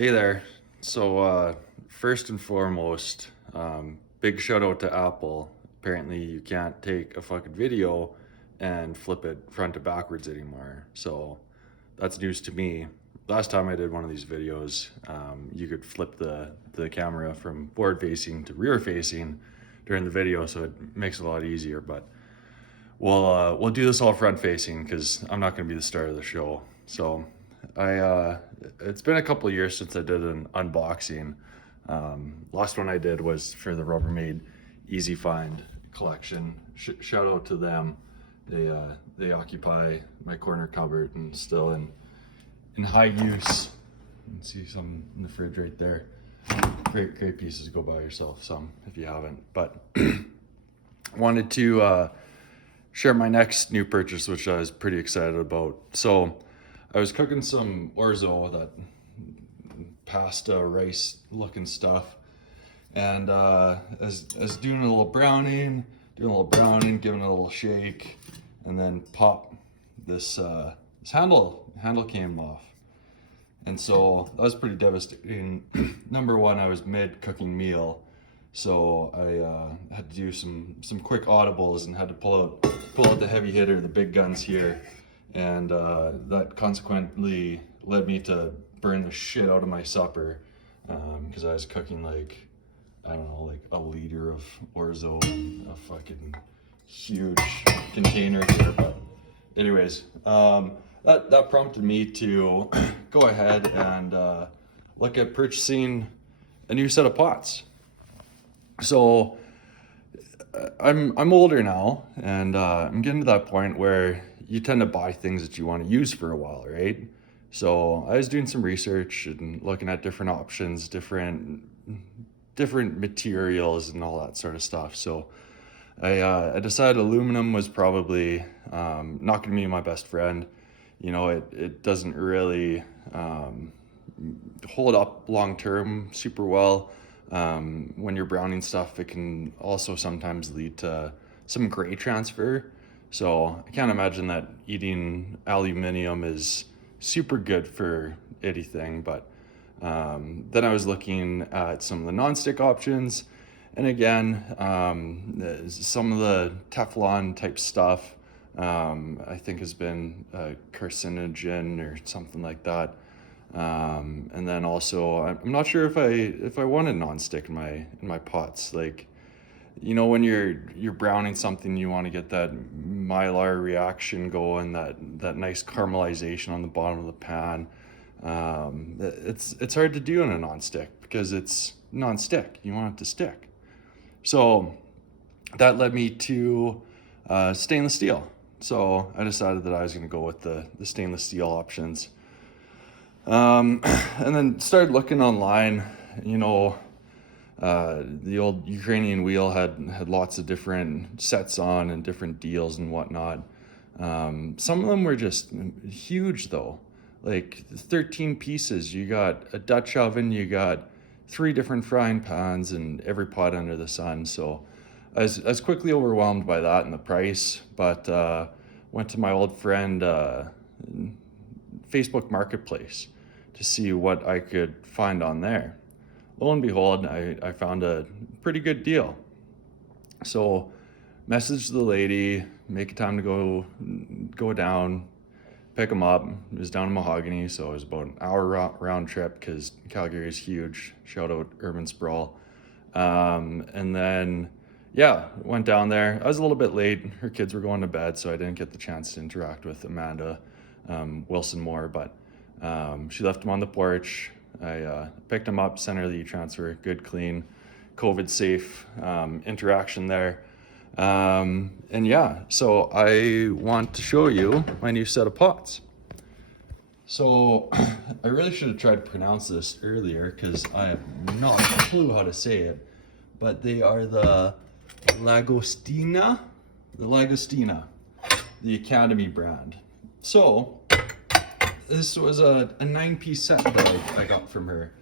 Hey there. First and foremost, big shout out to Apple. Apparently, you can't take a fucking video and flip it front to backwards anymore. So, that's news to me. Last time I did one of these videos, you could flip the camera from forward facing to rear facing during the video, so it makes it a lot easier. But we'll do this all front facing because I'm not going to be the star of the show. So it's been a couple of years since I did an unboxing. Last one I did was for the Rubbermaid Easy Find collection. Shout out to them. They occupy my corner cupboard and still in high use. You can see some in the fridge right there. Great pieces. Go buy yourself some if you haven't. But wanted to share my next new purchase, which I was pretty excited about. So I was cooking some orzo, that pasta rice looking stuff, and as doing a little browning, giving it a little shake, and then pop, this handle came off. And so that was pretty devastating. Number one, I was mid cooking meal, so I had to do some quick audibles and had to pull out the heavy hitter, the big guns here, and that consequently led me to burn the shit out of my supper, because I was cooking like, I don't know, like a liter of orzo, a fucking huge container here. But anyways, that prompted me to go ahead and look at purchasing a new set of pots. So I'm older now, and I'm getting to that point where you tend to buy things that you want to use for a while, right? So I was doing some research and looking at different options, different materials and all that sort of stuff. So I decided aluminum was probably not going to be my best friend. You know, it doesn't really hold up long term super well. When you're browning stuff, it can also sometimes lead to some gray transfer. So I can't imagine that eating aluminium is super good for anything. But then I was looking at some of the non-stick options, and again, some of the Teflon type stuff I think has been a carcinogen or something like that. And then also, I'm not sure if I want a non-stick in my pots. Like, you know, when you're browning something, you want to get that Maillard reaction going, that nice caramelization on the bottom of the pan. It's hard to do in a non-stick because it's non-stick. You want it to stick. So that led me to stainless steel. So I decided that I was going to go with the stainless steel options. And then started looking online. You know, the old Ukrainian wheel had lots of different sets on and different deals and whatnot. Some of them were just huge though, like 13 pieces. You got a Dutch oven, you got 3 different frying pans, and every pot under the sun. So I was quickly overwhelmed by that and the price, but went to my old friend Facebook Marketplace to see what I could find on there. Lo and behold, I found a pretty good deal. So messaged the lady, make a time to go down, pick them up. It was down in Mahogany, so it was about an hour round trip because Calgary is huge. Shout out Urban Sprawl. And then, yeah, went down there. I was a little bit late. Her kids were going to bed, so I didn't get the chance to interact with Amanda Wilson more, but she left them on the porch. I picked them up, sent her the e-transfer, good, clean, COVID safe interaction there. And yeah, so I want to show you my new set of pots. So I really should have tried to pronounce this earlier because I have not a clue how to say it, but they are the Lagostina, the Academy brand. So this was a 9-piece set that I got from her.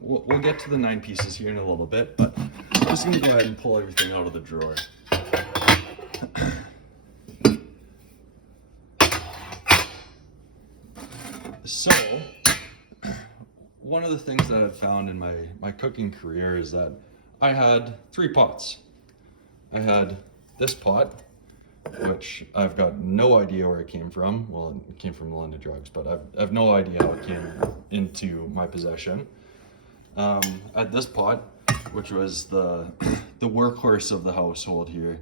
We'll get to the 9 pieces here in a little bit, but I'm just gonna go ahead and pull everything out of the drawer. So one of the things that I've found in my cooking career is that I had 3 pots. I had this pot, which I've got no idea where it came from. Well, it came from London Drugs, but I've no idea how it came into my possession. I had this pot, which was the workhorse of the household here.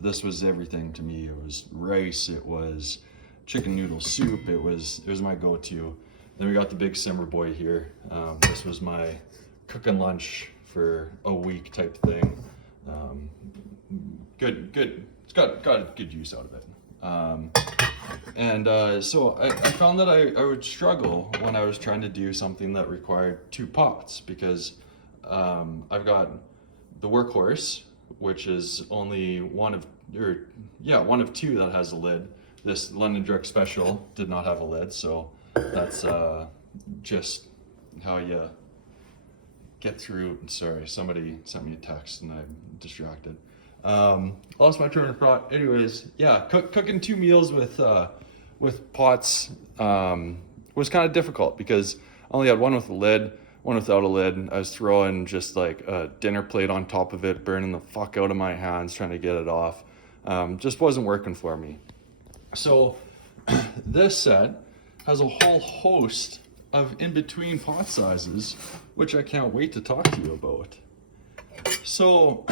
This was everything to me. It was rice, it was chicken noodle soup, it was my go-to. Then we got the big simmer boy here. This was my cooking lunch for a week type thing. Good. It's got good use out of it. So I found that I would struggle when I was trying to do something that required 2 pots, because I've got the workhorse, which is only one of 2 that has a lid. This London Drug Special did not have a lid, so that's just how you get through. Sorry, somebody sent me a text and I'm distracted. Lost my train of thought. Anyways, yeah, cooking 2 meals with pots was kind of difficult, because I only had one with a lid, one without a lid. I was throwing just like a dinner plate on top of it, burning the fuck out of my hands trying to get it off. Just wasn't working for me. So this set has a whole host of in-between pot sizes, which I can't wait to talk to you about. So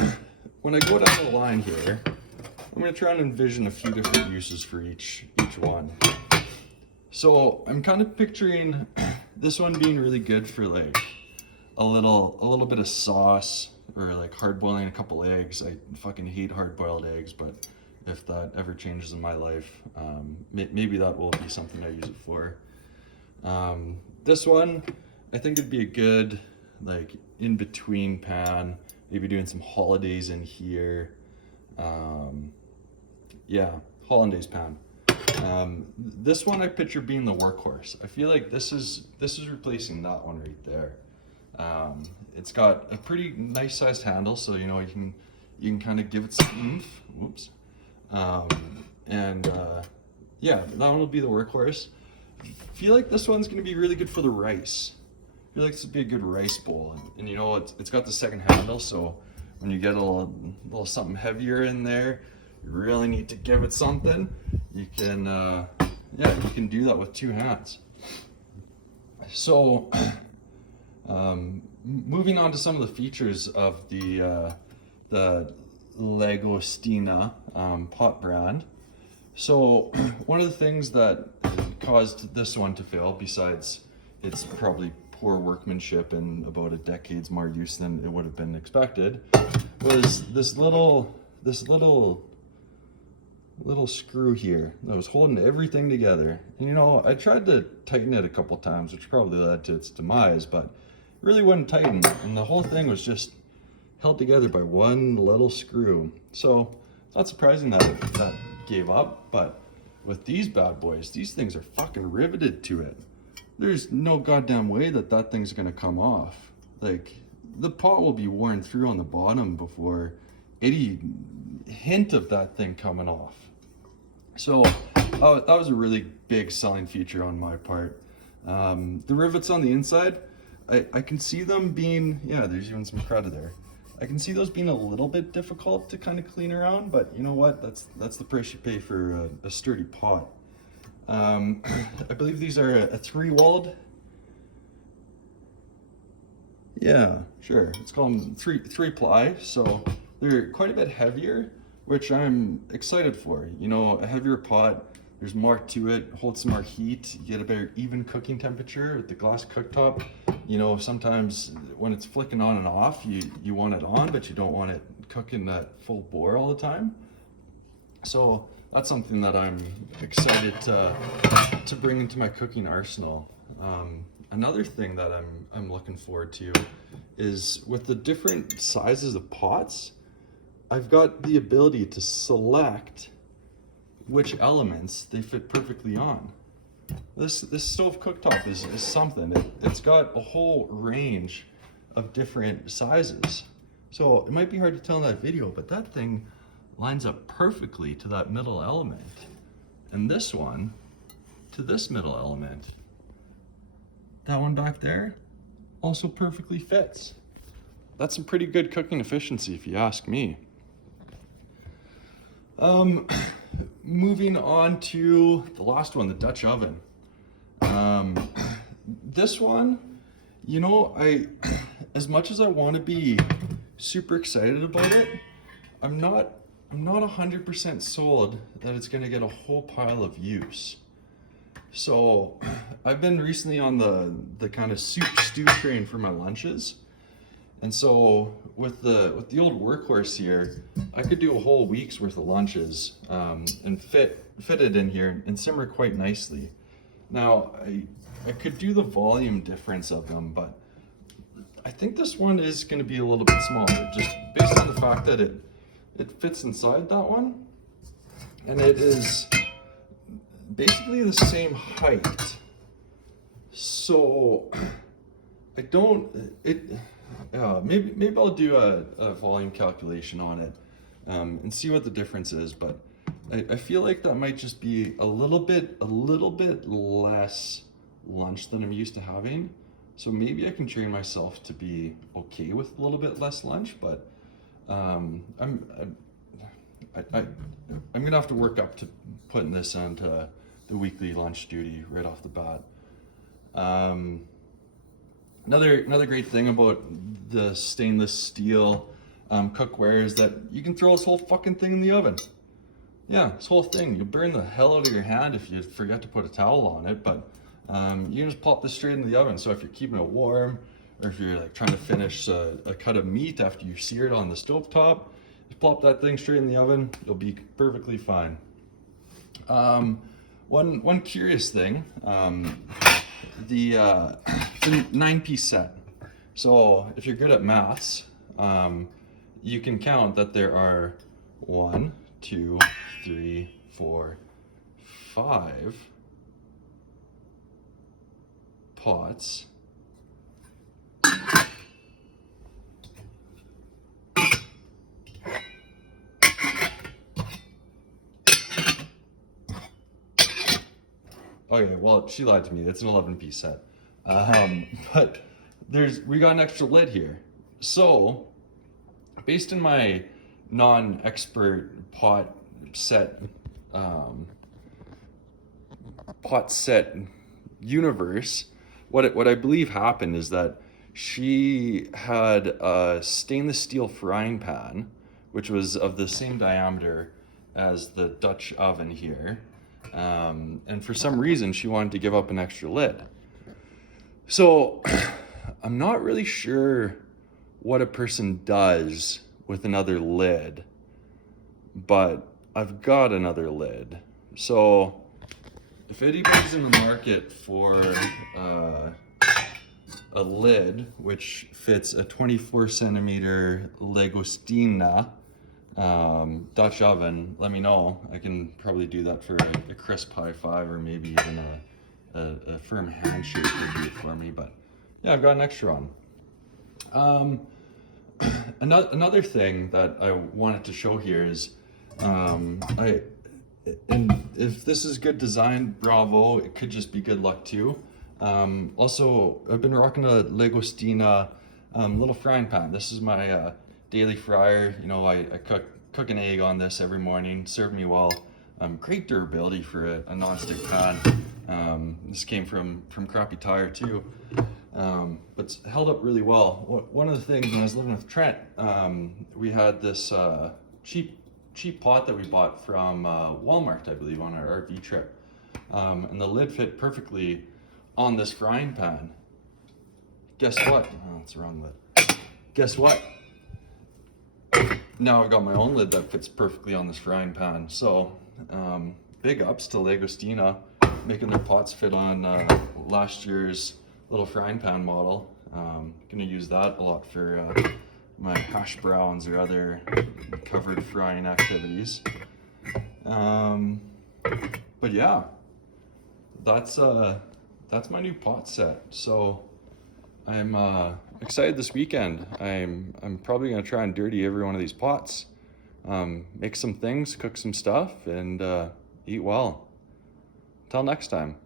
when I go down the line here, I'm going to try and envision a few different uses for each one. So I'm kind of picturing this one being really good for like a little bit of sauce, or like hard boiling a couple eggs. I fucking hate hard boiled eggs, but if that ever changes in my life, maybe that will be something I use it for. This one, I think it'd be a good like in between pan, maybe doing some hollandaise in here. Yeah, hollandaise pan. This one I picture being the workhorse. I feel like this is replacing that one right there. It's got a pretty nice sized handle, so you know you can kind of give it some oomph. Whoops. Yeah, that one will be the workhorse. I feel like this one's gonna be really good for the rice. I feel like this would be a good rice bowl, and you know it's got the second handle, so when you get a little something heavier in there, you really need to give it something. You can you can do that with 2 hands. So moving on to some of the features of the Lagostina pot brand. So one of the things that caused this one to fail, besides its probably poor workmanship and about a decade's more use than it would have been expected, was this little screw here that was holding everything together. And you know, I tried to tighten it a couple times, which probably led to its demise, but it really wouldn't tighten, and the whole thing was just held together by one little screw. So it's not surprising that that gave up, but with these bad boys, these things are fucking riveted to it. There's no goddamn way that thing's gonna come off. Like, the pot will be worn through on the bottom before any hint of that thing coming off. So that was a really big selling feature on my part. The rivets on the inside, I can see them being, yeah, there's even some credit there. I can see those being a little bit difficult to kind of clean around, but you know what? That's the price you pay for a sturdy pot. I believe these are a 3-walled. Yeah, sure. It's called three ply, so they're quite a bit heavier, which I'm excited for. You know, a heavier pot, there's more to it, holds some more heat, you get a better even cooking temperature with the glass cooktop. You know, sometimes when it's flicking on and off, you want it on, but you don't want it cooking that full bore all the time. So that's something that I'm excited to bring into my cooking arsenal. Another thing that I'm looking forward to is with the different sizes of pots, I've got the ability to select which elements they fit perfectly on. This stove cooktop is something. It's got a whole range of different sizes. So it might be hard to tell in that video, but that thing lines up perfectly to that middle element. And this one to this middle element. that one back there also perfectly fits. That's some pretty good cooking efficiency if you ask me. Moving on to the last one, the Dutch oven. This one, you know, as much as I want to be super excited about it, I'm not 100% sold that it's going to get a whole pile of use. So I've been recently on the kind of soup stew train for my lunches. And so with the old workhorse here, I could do a whole week's worth of lunches and fit it in here and simmer quite nicely. Now I could do the volume difference of them, but I think this one is going to be a little bit smaller, just based on the fact that it fits inside that one, and it is basically the same height. So I don't maybe I'll do a volume calculation on it and see what the difference is, but I feel like that might just be a little bit less lunch than I'm used to having. So maybe I can train myself to be okay with a little bit less lunch, but I'm gonna have to work up to putting this onto the weekly lunch duty right off the bat. Another great thing about the stainless steel cookware is that you can throw this whole fucking thing in the oven. Yeah, this whole thing. You'll burn the hell out of your hand if you forget to put a towel on it, but you can just pop this straight into the oven. So if you're keeping it warm, or if you're like trying to finish a cut of meat after you sear it on the stovetop, just plop that thing straight in the oven. You'll be perfectly fine. One curious thing, it's a 9-piece set. So if you're good at maths, you can count that there are 1, 2, 3, 4, 5 pots. Okay, well, she lied to me. It's an 11-piece set. But we got an extra lid here. So, based on my non-expert pot set universe, what I believe happened is that she had a stainless steel frying pan, which was of the same diameter as the Dutch oven here. And for some reason, she wanted to give up an extra lid. So I'm not really sure what a person does with another lid, but I've got another lid. So if anybody's in the market for a lid which fits a 24 centimeter Lagostina Dutch oven, let me know. I can probably do that for a crisp high five, or maybe even a firm handshake would do it for me. But yeah, I've got an extra on. Another thing that I wanted to show here is, and if this is good design, bravo. It could just be good luck too. Also, I've been rocking a Lagostina little frying pan. This is my daily fryer. You know, I cook an egg on this every morning. Served me well. Great durability for a non-stick pan. This came from Crappy Tire too, but it's held up really well. One of the things when I was living with Trent, we had this cheap pot that we bought from Walmart, I believe, on our RV trip, and the lid fit perfectly on this frying pan. Guess what? Oh, it's the wrong lid. Guess what? Now I've got my own lid that fits perfectly on this frying pan. So big ups to Lagostina, making their pots fit on last year's little frying pan model. Gonna use that a lot for my hash browns or other covered frying activities. But yeah, that's my new pot set. So I'm excited this weekend. I'm probably gonna try and dirty every one of these pots, make some things, cook some stuff, and eat well. Till next time.